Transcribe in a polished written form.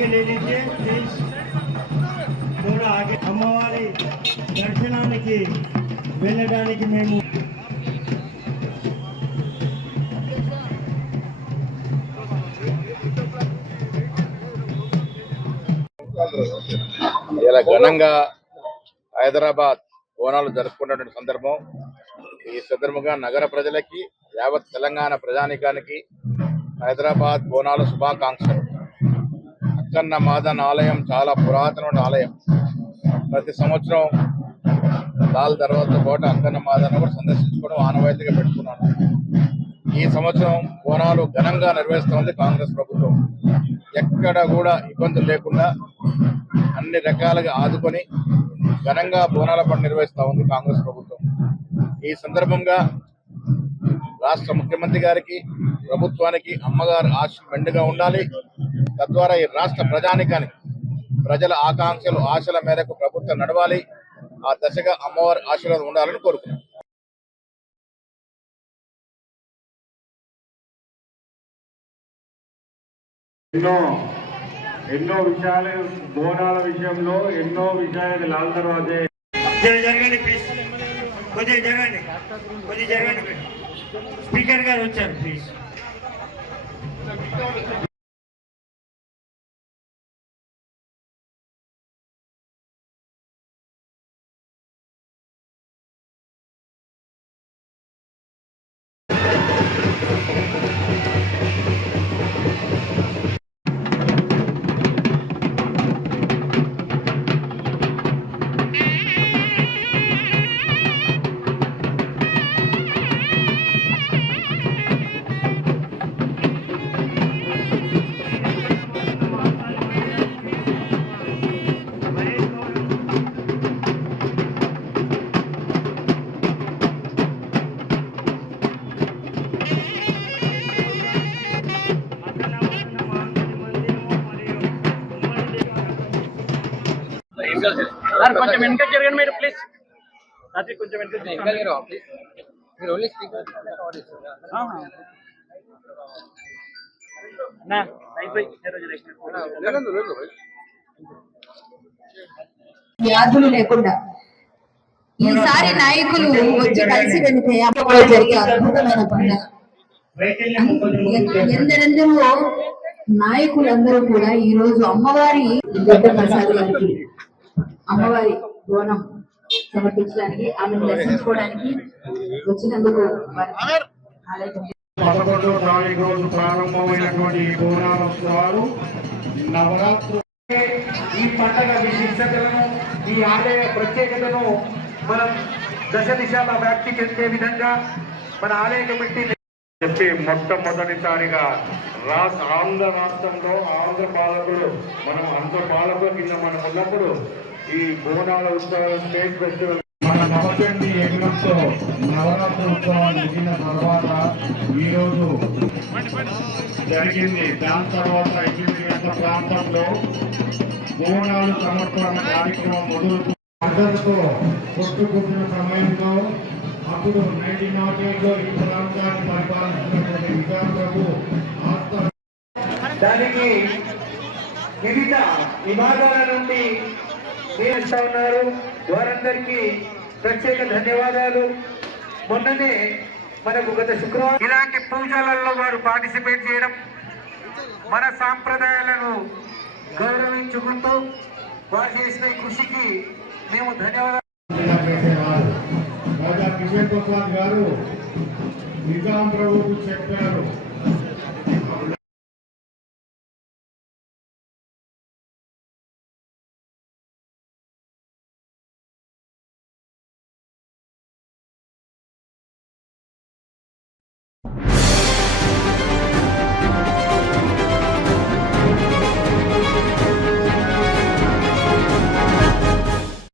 आगे ले लीजिए प्लीज, थोड़ा आगे। అమ్మవారి దర్శనానికి వెళ్ళడానికి మేము ఇలా ఘనంగా హైదరాబాద్ బోనాలు జరుపుకున్నటువంటి సందర్భం. ఈ సందర్భంగా నగర ప్రజలకి, యావత్ తెలంగాణ ప్రజానికానికి హైదరాబాద్ బోనాల శుభాకాంక్షలు. అక్కన్న మాదన్ ఆలయం చాలా పురాతనమైన ఆలయం. ప్రతి సంవత్సరం లాల్ దర్వాజాతో పాటు అక్కన్న మాదన్ కూడా సందర్శించుకోవడం ఆనవాయితీగా పెట్టుకున్నాను. ఈ సంవత్సరం బోనాలు ఘనంగా నిర్వహిస్తోంది కాంగ్రెస్ ప్రభుత్వం. ఎక్కడ కూడా ఇబ్బందులు లేకుండా అన్ని రకాలుగా ఆదుకొని ఘనంగా బోనాల పండుగ నిర్వహిస్తూ ఉంది కాంగ్రెస్ ప్రభుత్వం. ఈ సందర్భంగా రాష్ట్ర ముఖ్యమంత్రి గారికి, ప్రభుత్వానికి అమ్మగారు ఆశలు మెండుగా ఉండాలి. తద్వారా ఈ రాష్ట్ర ప్రజానికానికి ప్రజల ఆకాంక్షలు, ఆశల మేరకు ప్రభుత్వం నడవాలి. ఆ దశగా అమ్మవారి ఆశీర్వాదం ఉండాలని కోరుకున్నాను. ఎన్నో విషయాలు బోనాల విషయంలో ఎన్నో విషయాలు లాల్ దర్వాజే. జరగండి ప్లీజ్, కొద్దిగా జరగండి, కొద్దిగా జరగండి. స్పీకర్ గారు వచ్చారు ప్లీజ్. సార్ కొంచెం వెనక జరగండి మీరు ప్లీజ్. అది కొంచెం వెనక ప్లీజ్. మీరు ఓన్లీ స్పీకర్ వ్యాధులు లేకుండా ఈసారి నాయకులు వచ్చి కలిసి వెళితే జరిగే అద్భుతమైన పండుగ. ఎందరెందరో నాయకులందరూ కూడా ఈ రోజు అమ్మవారి గడ్డ ప్రసాద్ గారికి అమ్మవారి బోనం సమర్పించడానికి, ఆమెను దర్శించుకోవడానికి వచ్చినందుకు 11వ తారీఖు రోజు ప్రారంభమైనటువంటి ఈ బోనాలోత్సవాలు నవరాత్రులు. ఈ పండుగ విశిష్టతలను, ఈ ఆలయ ప్రత్యేకతను మనం దశ దిశల వ్యాప్తి చెందే విధంగా మన ఆలయ కమిటీ చెప్పి మొట్టమొదటిసారిగా ఆంధ్ర రాష్ట్రంలో ఆంధ్ర పాలకులు, మనం ఆంధ్ర పాలకుల కింద మనం ఉన్నప్పుడు ఈ బోనాల ఉత్సవాలు, స్టేట్ ఫెస్టివల్, మన నవచండి యజ్ఞంతో నవరాత్రి ఉత్సవాలు ముగిన తర్వాత ఈరోజు జరిగింది. దాని తర్వాత 8 గంటల ప్రాంతంలో బోనాలు సమర్పణ కార్యక్రమం మొదలు అందరితో కొట్టుకుంటున్న సమయంలో అప్పుడు 1908లో ఈ ప్రాంతాన్ని పరిపాలిస్తున్నటువంటి విజయ ప్రభు దానికి వివిధ విభాగాల నుండి చేస్తా ఉన్నారు. వారందరికీ ప్రత్యేక ధన్యవాదాలు. మొన్ననే మనకు గత శుక్రవారం ఇలాంటి పూజలలో వారు పార్టిసిపేట్ చేయడం, మన సాంప్రదాయాలను గౌరవించుకుంటూ వారు చేసిన ఈ కృషికి మేము ధన్యవాదాలు. రాజా కిషన్ ప్రసాద్ గారు నిజాం ప్రభువుకు చెప్పారు,